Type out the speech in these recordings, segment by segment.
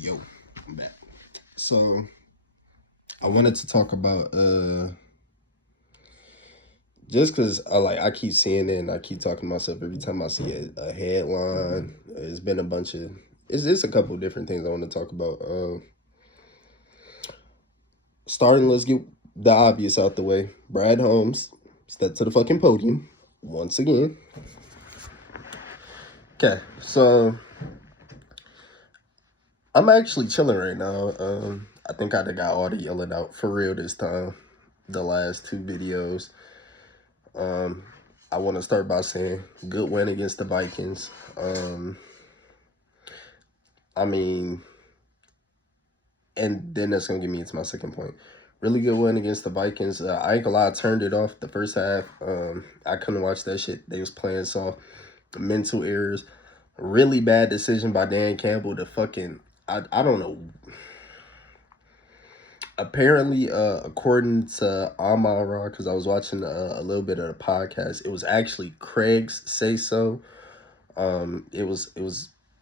Yo, I'm back. So I wanted to talk about just because I keep seeing it and I keep talking to myself every time I see a headline. It's been a bunch of it's a couple of different things I want to talk about. Starting, let's get the obvious out the way. Brad Holmes stepped to the fucking podium once again. Okay, so I'm actually chilling right now. I think I got all the yelling out for real this time. The last two videos. I want to start by saying good win against the Vikings. I mean, and then that's going to get me into my second point. Really good win against the Vikings. I ain't gonna lie, I turned it off the first half. I couldn't watch that shit. They was playing soft. Mental errors. Really bad decision by Dan Campbell to fucking, I don't know. Apparently, according to Amara, because I was watching a little bit of the podcast, it was actually Craig's say so.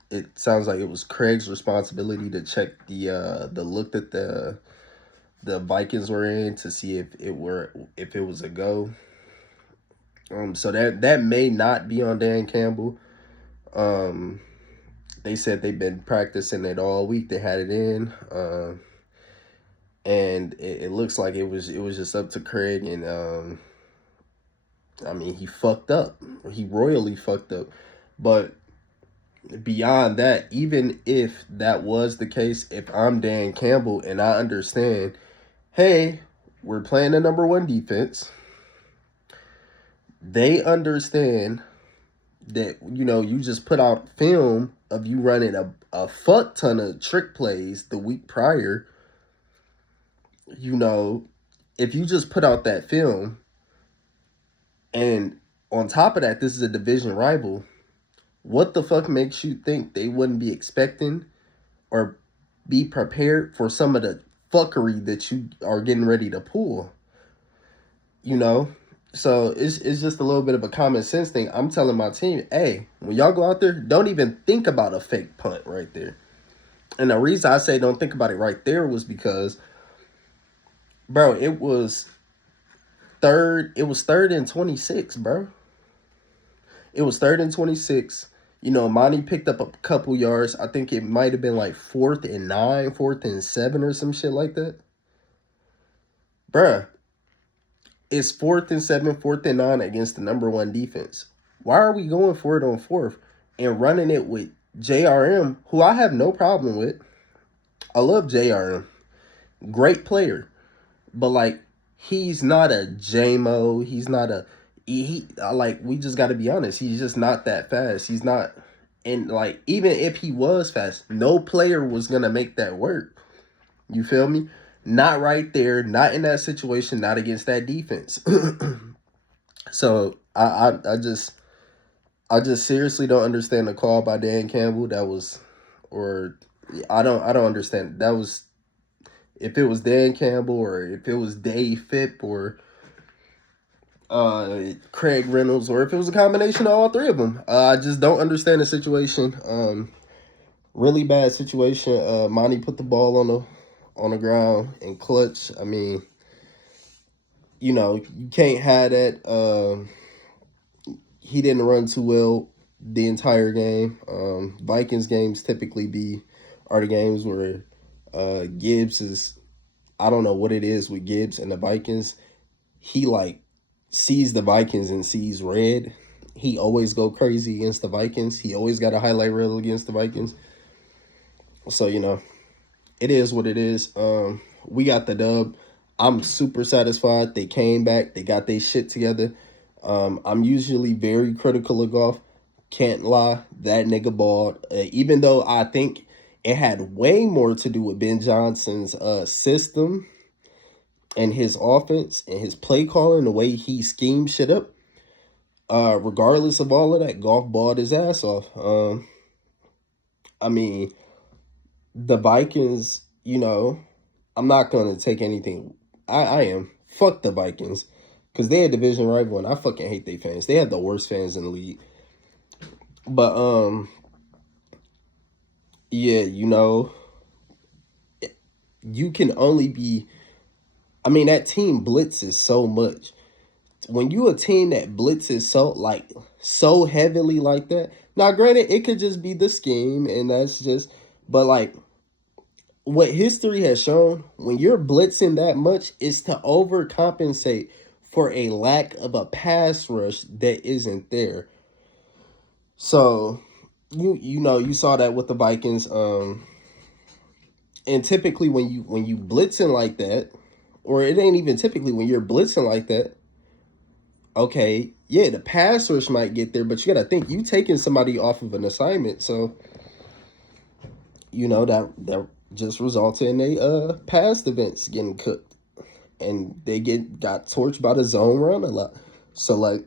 It sounds like it was Craig's responsibility to check the look that the Vikings were in to see if it was a go. So that may not be on Dan Campbell. They said they've been practicing it all week. They had it in. And it looks like it was just up to Craig, and I mean, he fucked up. He royally fucked up. But beyond that, even if that was the case, if I'm Dan Campbell and I understand, hey, we're playing the number one defense, they understand that, you just put out film of you running a fuck ton of trick plays the week prior. If you just put out that film, and on top of that, this is a division rival, what the fuck makes you think they wouldn't be expecting or be prepared for some of the fuckery that you are getting ready to pull? So it's just a little bit of a common sense thing. I'm telling my team, hey, when y'all go out there, don't even think about a fake punt right there. And the reason I say don't think about it right there was because, bro, it was third and 26, bro. It was third and 26. Monty picked up a couple yards. I think it might have been like 4th and 9, 4th and 7 or some shit like that. Bruh, it's 4th and 7, 4th and 9 against the number one defense. Why are we going for it on 4th and running it with JRM, who I have no problem with? I love JRM. Great player. But, he's not a Jamo. He's not a... we just got to be honest. He's just not that fast. He's not... And, even if he was fast, no player was going to make that work. You feel me? Not right there. Not in that situation. Not against that defense. So, I just seriously don't understand the call by Dan Campbell. That was... Or... I don't understand. That was... If it was Dan Campbell or if it was Dave Phipp or Craig Reynolds, or if it was a combination of all three of them, I just don't understand the situation. Really bad situation. Monty put the ball on the ground and clutch. I mean, you can't have that. He didn't run too well the entire game. Vikings games typically are the games where Gibbs is, I don't know what it is with Gibbs and the Vikings. He sees the Vikings and sees red. He always go crazy against the Vikings. He always got a highlight reel against the Vikings. So, it is what it is. We got the dub. I'm super satisfied. They came back. They got their shit together. I'm usually very critical of Goff. Can't lie. That nigga balled. Even though I think it had way more to do with Ben Johnson's system and his offense and his play calling, the way he schemed shit up. Regardless of all of that, Goff balled his ass off. I mean, the Vikings, I'm not going to take anything. I am. Fuck the Vikings. Because they're a division rival and I fucking hate their fans. They have the worst fans in the league. But, yeah, you can only be, I mean, that team blitzes so much. When you a team that blitzes so heavily like that, now granted, it could just be the scheme, and that's just, but like what history has shown, when you're blitzing that much, is to overcompensate for a lack of a pass rush that isn't there. So you saw that with the Vikings. And typically when you blitzing like that, or it ain't even typically when you're blitzing like that, okay, yeah, the pass rush might get there, but you gotta think you taking somebody off of an assignment, so that just resulted in a past events getting cooked, and they got torched by the zone run a lot. So like,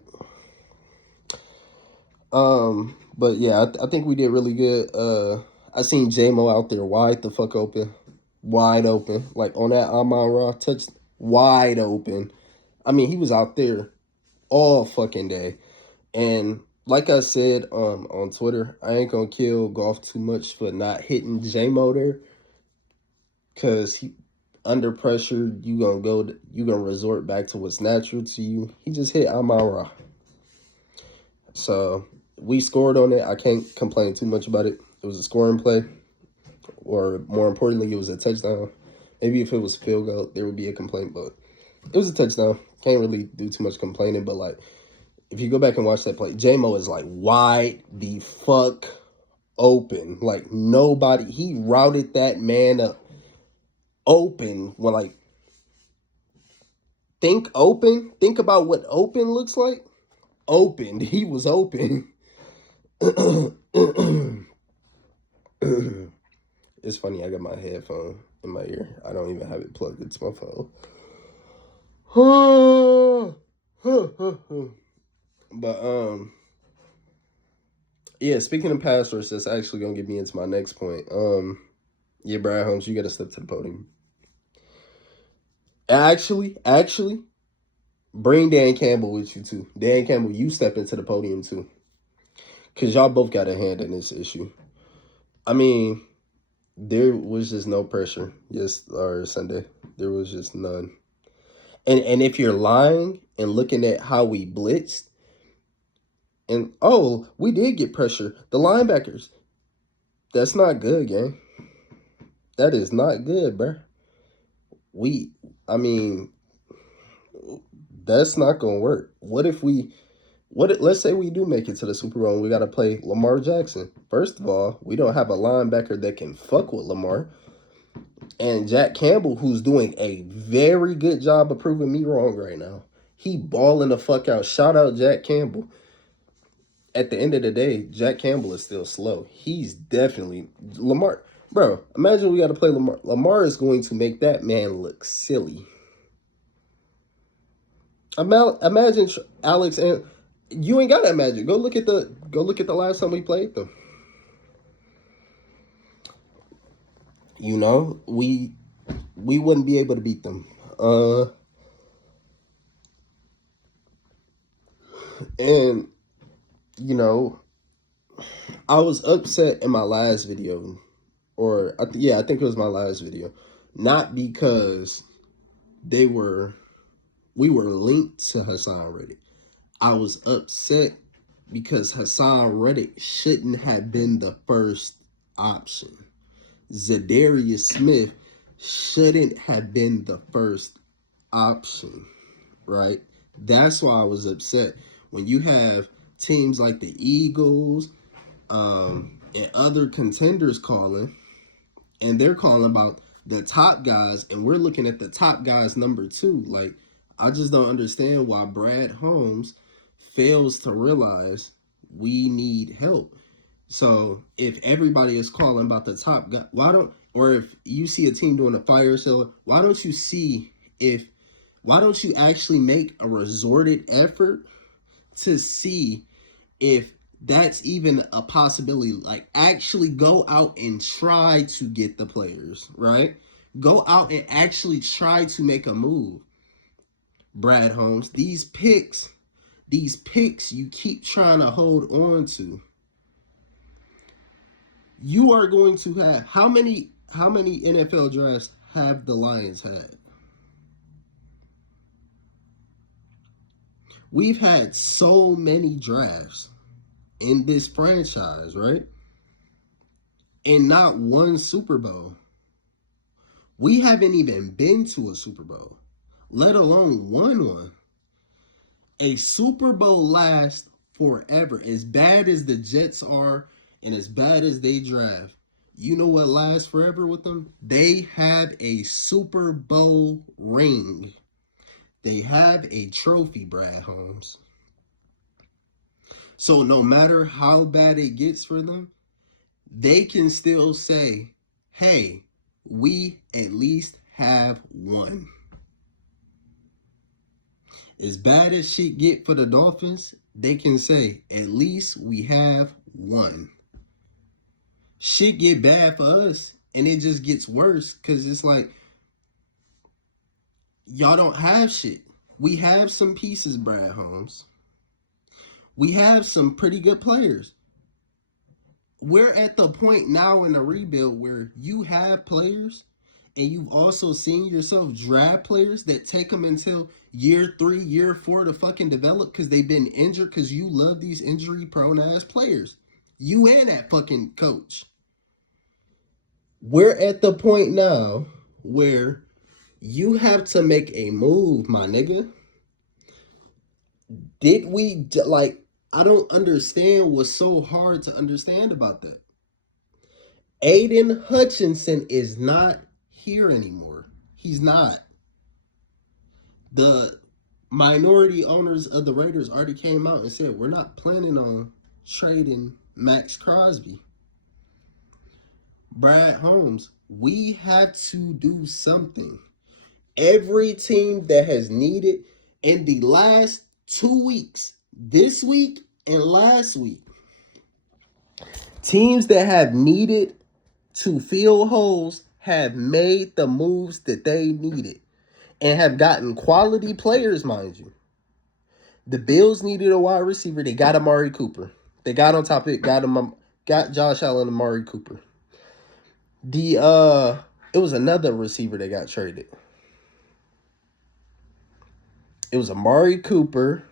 but yeah, I think we did really good. I seen Jamo out there wide the fuck open, like on that Amon Ra touch, wide open. I mean, he was out there all fucking day. And like I said on Twitter, I ain't gonna kill Golf too much for not hitting Jamo there, because he under pressure, you gonna resort back to what's natural to you. He just hit Amon Ra. So we scored on it. I can't complain too much about it. It was a scoring play, or more importantly, it was a touchdown. Maybe if it was field goal, there would be a complaint, but it was a touchdown. Can't really do too much complaining, but like, if you go back and watch that play, Jamo is like wide the fuck open. Like nobody, he routed that man up open. When like, think open. Think about what open looks like. Open. He was open. It's funny, I got my headphone in my ear. I don't even have it plugged into my phone. But yeah, speaking of pass rush, that's actually gonna get me into my next point. Yeah, Brad Holmes, you gotta step to the podium. Actually, bring Dan Campbell with you too. Dan Campbell, you step into the podium too, because y'all both got a hand in this issue. I mean, there was just no pressure Sunday. There was just none. And if you're lying and looking at how we blitzed, and we did get pressure. The linebackers, that's not good, gang. That is not good, bro. That's not gonna work. Let's say we do make it to the Super Bowl and we gotta play Lamar Jackson. First of all, we don't have a linebacker that can fuck with Lamar. And Jack Campbell, who's doing a very good job of proving me wrong right now. He balling the fuck out. Shout out Jack Campbell. At the end of the day, Jack Campbell is still slow. He's definitely Lamar. Bro, imagine we got to play Lamar. Lamar is going to make that man look silly. Imagine Alex, and you ain't got to imagine. Go look at the last time we played them. We wouldn't be able to beat them. And I was upset in my last video, I think it was my last video, not because we were linked to Hassan Reddick. I was upset because Hassan Reddick shouldn't have been the first option. Zadarius Smith shouldn't have been the first option, right? That's why I was upset. When you have teams like the Eagles and other contenders calling, and they're calling about the top guys, and we're looking at the top guys number 2. Like, I just don't understand why Brad Holmes fails to realize we need help. So if everybody is calling about the top guy, or if you see a team doing a fire sale, why don't you actually make a resorted effort to see if that's even a possibility? Like, actually go out and try to get the players, right? Go out and actually try to make a move. Brad Holmes, these picks you keep trying to hold on to. You are going to have how many NFL drafts have the Lions had? We've had so many drafts in this franchise, right? And not one Super Bowl. We haven't even been to a Super Bowl, let alone won one. A Super Bowl lasts forever. As bad as the Jets are and as bad as they draft, you know what lasts forever with them? They have a Super Bowl ring. They have a trophy, Brad Holmes. So no matter how bad it gets for them, they can still say, hey, we at least have one. As bad as shit get for the Dolphins, they can say, at least we have one. Shit get bad for us, and it just gets worse, because it's like, y'all don't have shit. We have some pieces, Brad Holmes. We have some pretty good players. We're at the point now in the rebuild where you have players, and you've also seen yourself draft players that take them until year 3, year 4 to fucking develop because they've been injured, because you love these injury-prone ass players. You and that fucking coach. We're at the point now where you have to make a move, my nigga. Did we, like, I don't understand what's so hard to understand about that. Aiden Hutchinson is not here anymore. He's not. The minority owners of the Raiders already came out and said, we're not planning on trading Max Crosby. Brad Holmes, we have to do something. Every team that has needed in the last 2 weeks, this week and last week, teams that have needed to fill holes have made the moves that they needed and have gotten quality players, mind you. The Bills needed a wide receiver. They got Amari Cooper. They got on top of it, got Josh Allen and Amari Cooper. It was another receiver that got traded. It was Amari Cooper,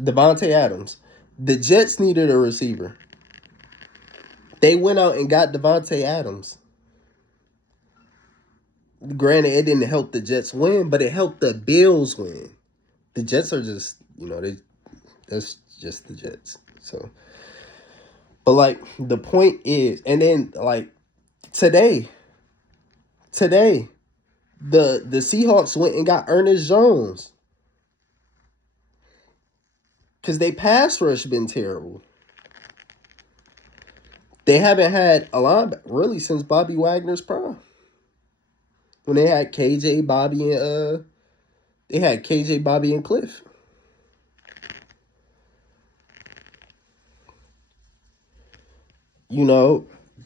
Devontae Adams. The Jets needed a receiver. They went out and got Devontae Adams. Granted, it didn't help the Jets win, but it helped the Bills win. The Jets are just, that's just the Jets. So, but like the point is, and then like today, the Seahawks went and got Ernest Jones because they pass rush been terrible. They haven't had a linebacker really since Bobby Wagner's prime. When they had KJ, Bobby, and Cliff.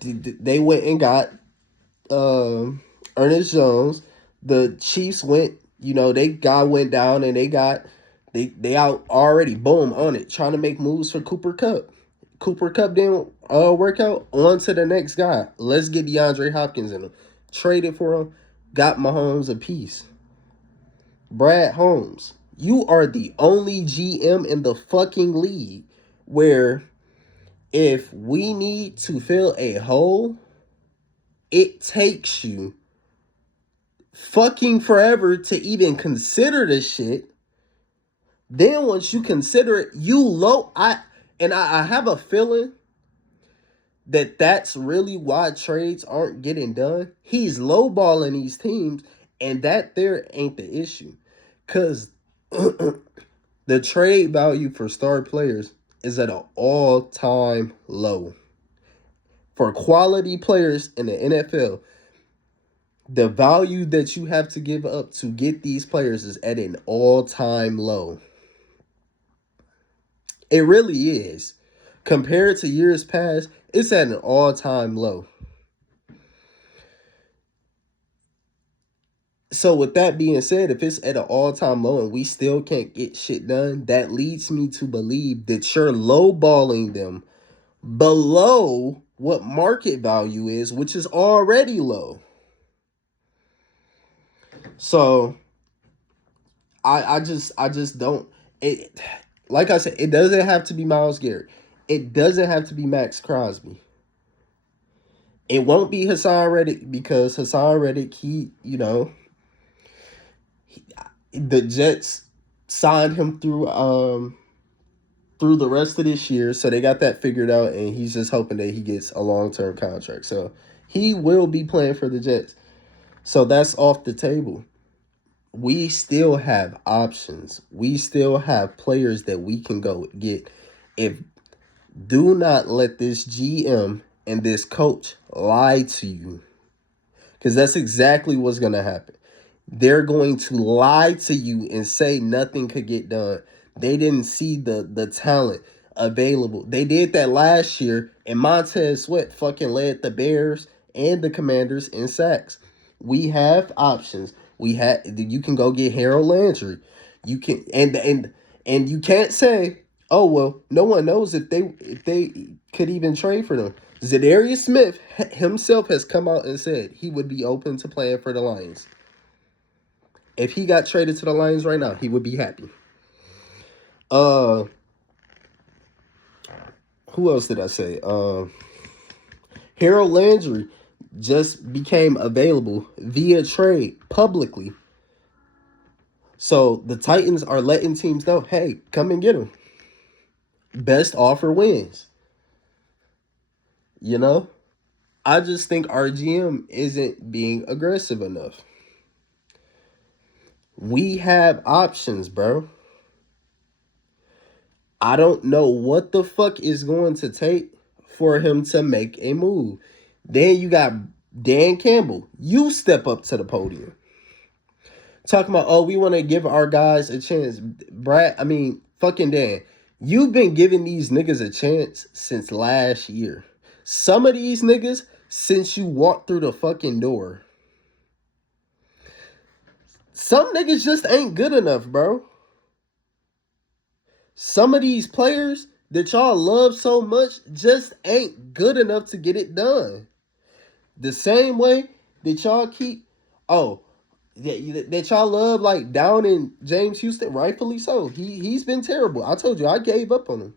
They went and got Ernest Jones. The Chiefs went, went down and they out already, boom, on it, trying to make moves for Cooper Kupp. Cooper Kupp didn't work out. On to the next guy. Let's get DeAndre Hopkins in him. Traded for him. Got Mahomes a piece. Brad Holmes, you are the only GM in the fucking league where if we need to fill a hole, it takes you fucking forever to even consider this shit. Then once you consider it, I have a feeling that that's really why trades aren't getting done. He's lowballing these teams, and that there ain't the issue. Because the trade value for star players is at an all-time low. For quality players in the NFL, the value that you have to give up to get these players is at an all-time low. It really is. Compared to years past, it's at an all-time low. So with that being said, if it's at an all-time low and we still can't get shit done, that leads me to believe that you're lowballing them below what market value is, which is already low. So I just don't it. Like I said, it doesn't have to be Myles Garrett. It doesn't have to be Max Crosby. It won't be Hassan Reddick because Hassan Reddick, the Jets signed him through the rest of this year, so they got that figured out, and he's just hoping that he gets a long-term contract. So he will be playing for the Jets. So that's off the table. We still have options. We still have players that we can go get. Do not let this GM and this coach lie to you, because that's exactly what's going to happen. They're going to lie to you and say nothing could get done. They didn't see the talent available. They did that last year, and Montez Sweat fucking led the Bears and the Commanders in sacks. We have options. You can go get Harold Landry. You can and you can't say, oh well, no one knows if they could even trade for them. Zadarius Smith himself has come out and said he would be open to playing for the Lions. If he got traded to the Lions right now, he would be happy. Who else did I say? Harold Landry just became available via trade publicly. So the Titans are letting teams know, hey, come and get him. Best offer wins. I just think our GM isn't being aggressive enough. We have options, bro. I don't know what the fuck is going to take for him to make a move. Then you got Dan Campbell. You step up to the podium. Talking about, oh, we want to give our guys a chance. Fucking Dan. You've been giving these niggas a chance since last year. Some of these niggas since you walked through the fucking door. Some niggas just ain't good enough, bro. Some of these players that y'all love so much just ain't good enough to get it done. The same way that y'all that y'all love, like, down in James Houston, rightfully so. He's been terrible. I told you, I gave up on him.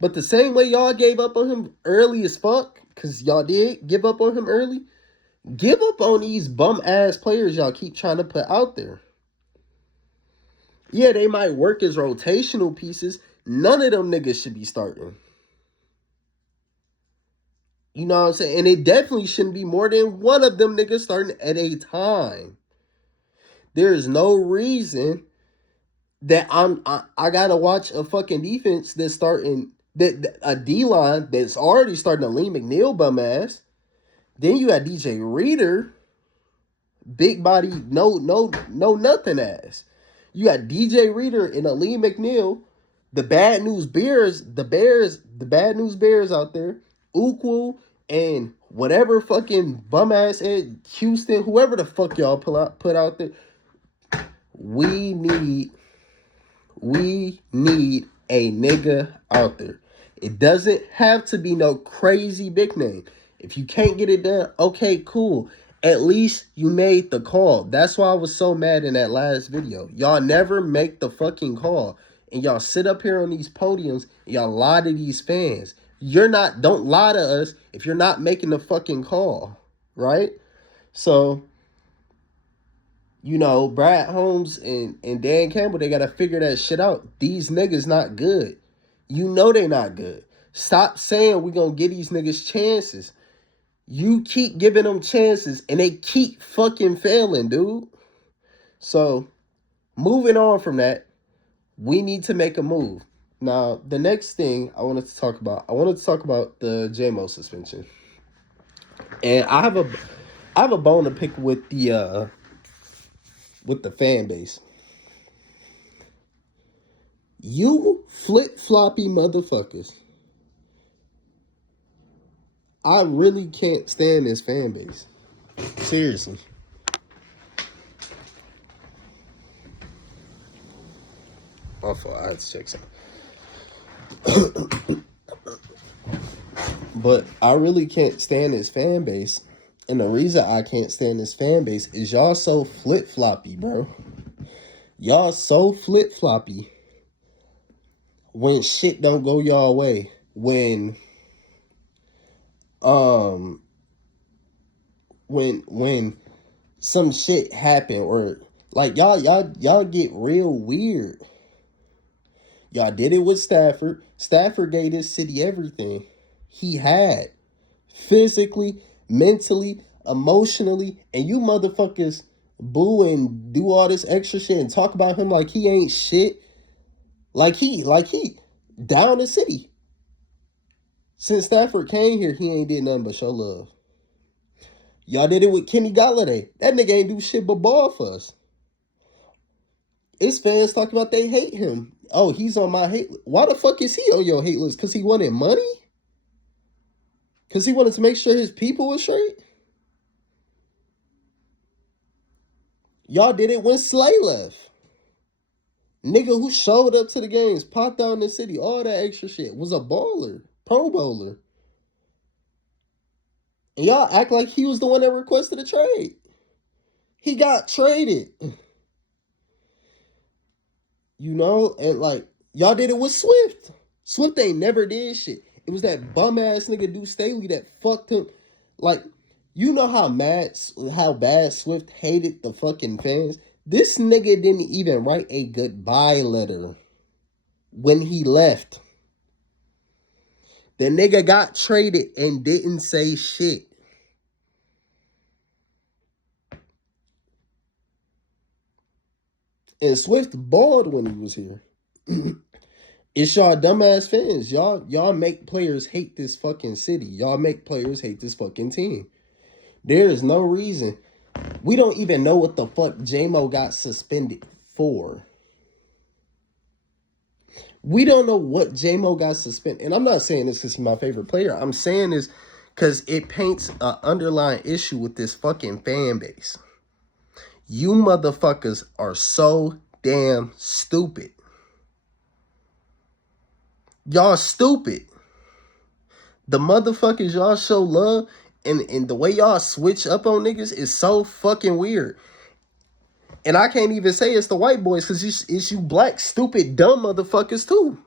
But the same way y'all gave up on him early as fuck, because y'all did give up on him early, give up on these bum-ass players y'all keep trying to put out there. Yeah, they might work as rotational pieces. None of them niggas should be starting. You know what I'm saying? And it definitely shouldn't be more than one of them niggas starting at a time. There is no reason that I gotta watch a fucking defense that's starting a D-line that's already starting to Lee McNeil bum ass. Then you got DJ Reader, big body, no nothing ass. You got DJ Reader and Lee McNeil, the bad news Bears out there, Ukwu and whatever fucking bum ass Ed Houston, whoever the fuck y'all put out there. We need a nigga out there. It doesn't have to be no crazy big name. If you can't get it done, okay, cool. At least you made the call. That's why I was so mad in that last video. Y'all never make the fucking call. And y'all sit up here on these podiums and y'all lie to these fans. Don't lie to us if you're not making the fucking call. Right? So, Brad Holmes and Dan Campbell, they got to figure that shit out. These niggas not good. You know they not good. Stop saying we going to give these niggas chances. You keep giving them chances, and they keep fucking failing, dude. So, moving on from that, we need to make a move. Now, the next thing I wanted to talk about the Jamo suspension. And I have a bone to pick with the fan base. You flip-floppy motherfuckers. I really can't stand this fan base. Seriously. My fault. I had to check something. But I really can't stand this fan base. And the reason I can't stand this fan base is y'all so flip-floppy, bro. Y'all so flip-floppy when shit don't go y'all way. Um when some shit happen, or like y'all get real weird. Y'all did it with Stafford. Stafford gave this city everything he had, physically, mentally, emotionally, and you motherfuckers boo and do all this extra shit and talk about him like he ain't shit. Like he down the city. Since Stafford came here, he ain't did nothing but show love. Y'all did it with Kenny Galladay. That nigga ain't do shit but ball for us. It's fans talking about they hate him. Oh, he's on my hate list. Why the fuck is he on your hate list? Because he wanted money? Because he wanted to make sure his people were straight? Y'all did it when Slay left. Nigga who showed up to the games, popped down the city, all that extra shit, was a baller, pro bowler. And y'all act like he was the one that requested a trade. He got traded. You know, and like, y'all did it with Swift. Swift ain't never did shit. It was that bum ass nigga Duke Staley that fucked him. Like, you know how bad Swift hated the fucking fans? This nigga didn't even write a goodbye letter when he left. The nigga got traded and didn't say shit. And Swift balled when he was here. It's y'all dumbass fans. Y'all make players hate this fucking city. Y'all make players hate this fucking team. There is no reason. We don't even know what the fuck Jamo got suspended for. We don't know what Jamo got suspended. And I'm not saying this because he's my favorite player. I'm saying this because it paints an underlying issue with this fucking fan base. You motherfuckers are so damn stupid. Y'all stupid. The motherfuckers y'all show love and the way y'all switch up on niggas is so fucking weird. And I can't even say it's the white boys because it's you black, stupid, dumb motherfuckers too.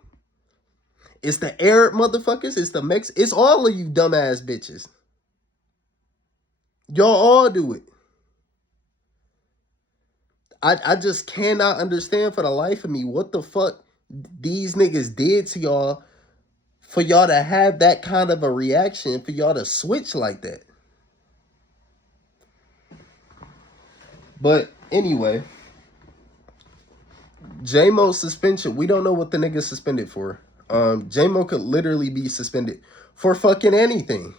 It's the Arab motherfuckers. It's the It's all of you dumbass bitches. Y'all all do it. I just cannot understand for the life of me what the fuck these niggas did to y'all for y'all to have that kind of a reaction, for y'all to switch like that. But anyway, Jamo suspension. We don't know what the nigga suspended for. Jamo could literally be suspended for fucking anything.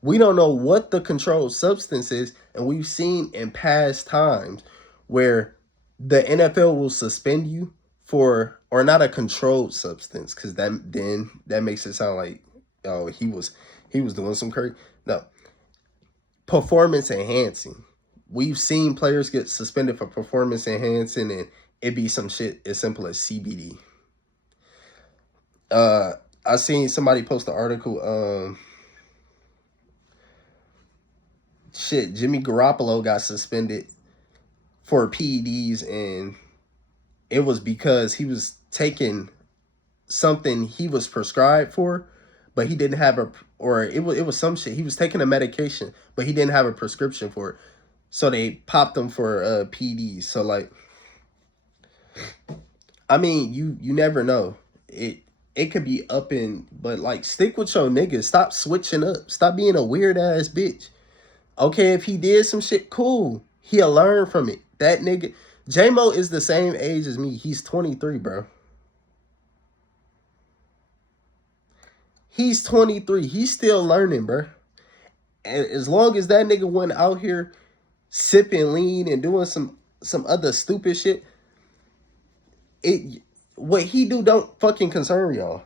We don't know what the controlled substance is, and we've seen in past times where the NFL will suspend you for, or not a controlled substance, because that makes it sound like, oh, he was doing some crazy. No, performance enhancing. We've seen players get suspended for performance enhancing, and it be some shit as simple as CBD. I seen somebody post an article. Jimmy Garoppolo got suspended for PEDs, and it was because he was taking something he was prescribed for, but he didn't have it was some shit. He was taking a medication, but he didn't have a prescription for it. So they popped him for PEDs. So like, I mean, you never know. It could be up but like, stick with your niggas. Stop switching up. Stop being a weird ass bitch. Okay, if he did some shit, cool. He'll learn from it. That nigga, Jamo is the same age as me. He's 23, bro. He's 23. He's still learning, bro. And as long as that nigga went out here sipping lean and doing some other stupid shit, what he do don't fucking concern y'all.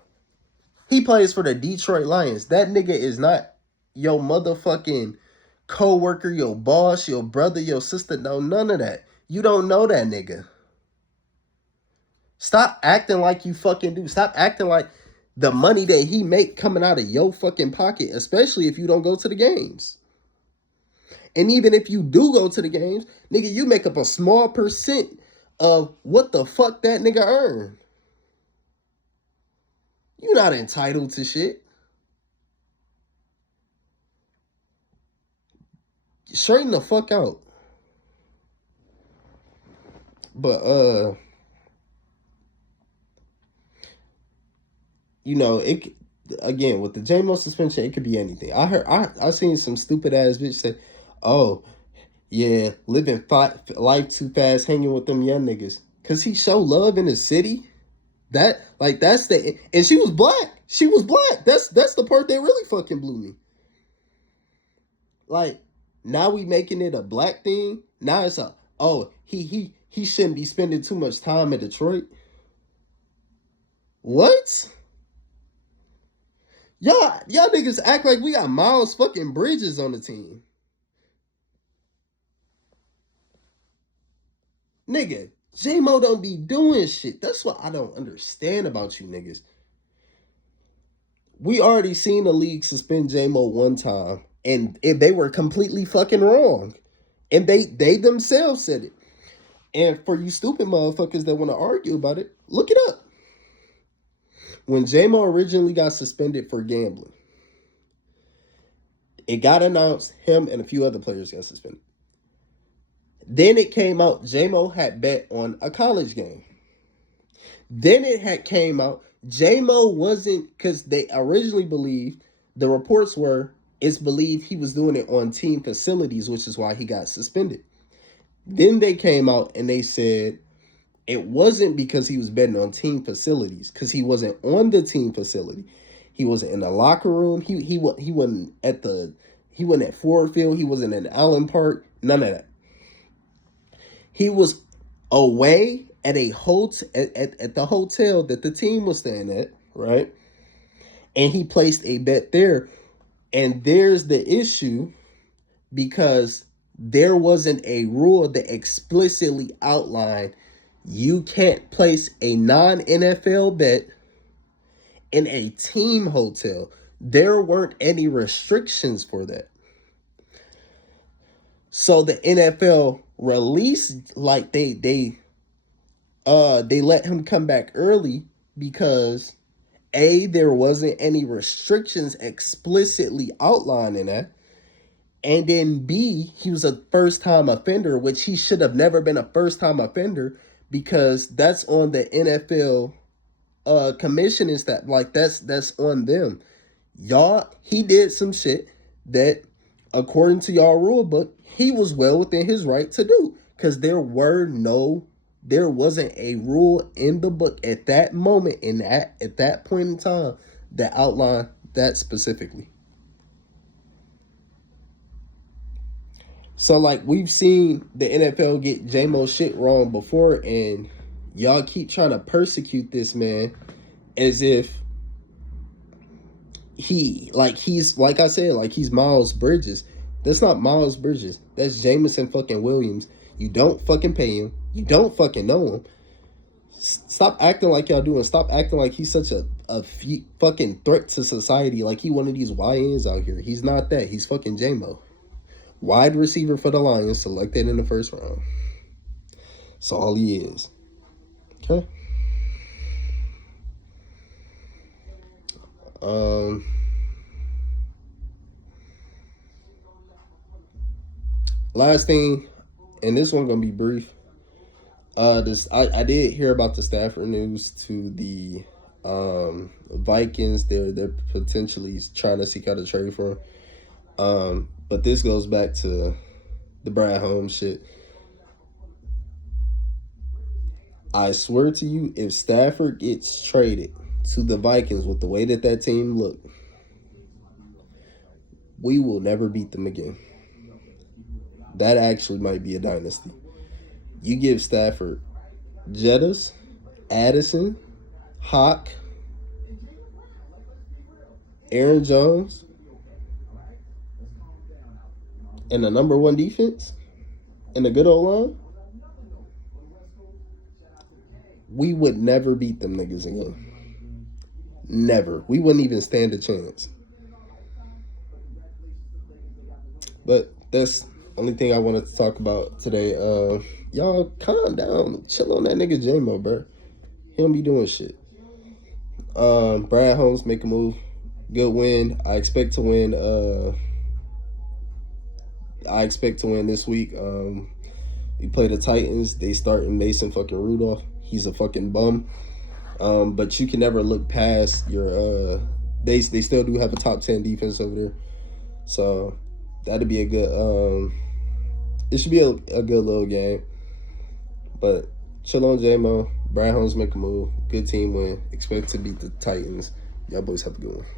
He plays for the Detroit Lions. That nigga is not your motherfucking co-worker, your boss, your brother, your sister. No, none of that. You don't know that nigga. Stop acting like you fucking do. Stop acting like the money that he make coming out of your fucking pocket, especially if you don't go to the games. And even if you do go to the games, nigga, you make up a small percent of what the fuck that nigga earned. You're not entitled to shit. Straighten the fuck out. But you know, it again with the Jamo suspension, it could be anything. I seen some stupid ass bitch say, "Oh, yeah, living life too fast, hanging with them young niggas," cause he show love in the city. That's the, and she was black. She was black. That's the part that really fucking blew me. Like, now we making it a black thing. Now it's a, oh, he shouldn't be spending too much time in Detroit. What? Y'all niggas act like we got Miles fucking Bridges on the team. Nigga, Jamo don't be doing shit. That's what I don't understand about you niggas. We already seen the league suspend Jamo one time, and they were completely fucking wrong. And they themselves said it. And for you stupid motherfuckers that want to argue about it, look it up. When Jamo originally got suspended for gambling, it got announced him and a few other players got suspended. Then it came out Jamo had bet on a college game. Then it had came out Jamo wasn't, because they originally believed, the reports were, it's believed he was doing it on team facilities, which is why he got suspended. Then they came out and they said it wasn't because he was betting on team facilities, because he wasn't on the team facility. He wasn't in the locker room. He wasn't at Ford Field. He wasn't in Allen Park. None of that. He was away at a at the hotel that the team was staying at, right? And he placed a bet there. And there's the issue, because there wasn't a rule that explicitly outlined you can't place a non-NFL bet in a team hotel. There weren't any restrictions for that. So the NFL released, like they let him come back early because A, there wasn't any restrictions explicitly outlining that. And then B, he was a first-time offender, which he should have never been a first-time offender, because that's on the NFL commission and stuff. Like, that's on them. He did some shit that, according to y'all rule book, he was well within his right to do, because there wasn't a rule in the book at that moment, at that point in time, that outlined that specifically. So, like, we've seen the NFL get Jamo shit wrong before, and y'all keep trying to persecute this man as if he's like I said, like he's Miles Bridges. That's not Miles Bridges. That's Jameson fucking Williams. You don't fucking pay him. You don't fucking know him. Stop acting like y'all do, and stop acting like he's such a fucking threat to society, like he one of these YNs out here. He's not that. He's fucking Jamo. Wide receiver for the Lions, selected in the first round. That's all he is. Okay. Last thing, and this one gonna be brief. I did hear about the Stafford news to the Vikings. They're potentially trying to seek out a trade for him. But this goes back to the Brad Holmes shit. I swear to you, if Stafford gets traded to the Vikings with the way that team looked, we will never beat them again. That actually might be a dynasty. You give Stafford Jettas, Addison, Hawk, Aaron Jones, and the number one defense, and a good old line, we would never beat them niggas again. Never. We wouldn't even stand a chance. But that's the only thing I wanted to talk about today. Y'all calm down. Chill on that nigga Jamo, bro. He don't be doing shit. Brad Holmes make a move. Good win. I expect to win this week. We play the Titans. They starting Mason fucking Rudolph. He's a fucking bum. But you can never look past your they still do have a top 10 defense over there. So that'd be a good it should be a good little game. But chill on Jamo. Brad Holmes make a move. Good team win. Expect to beat the Titans. Y'all boys have a good one.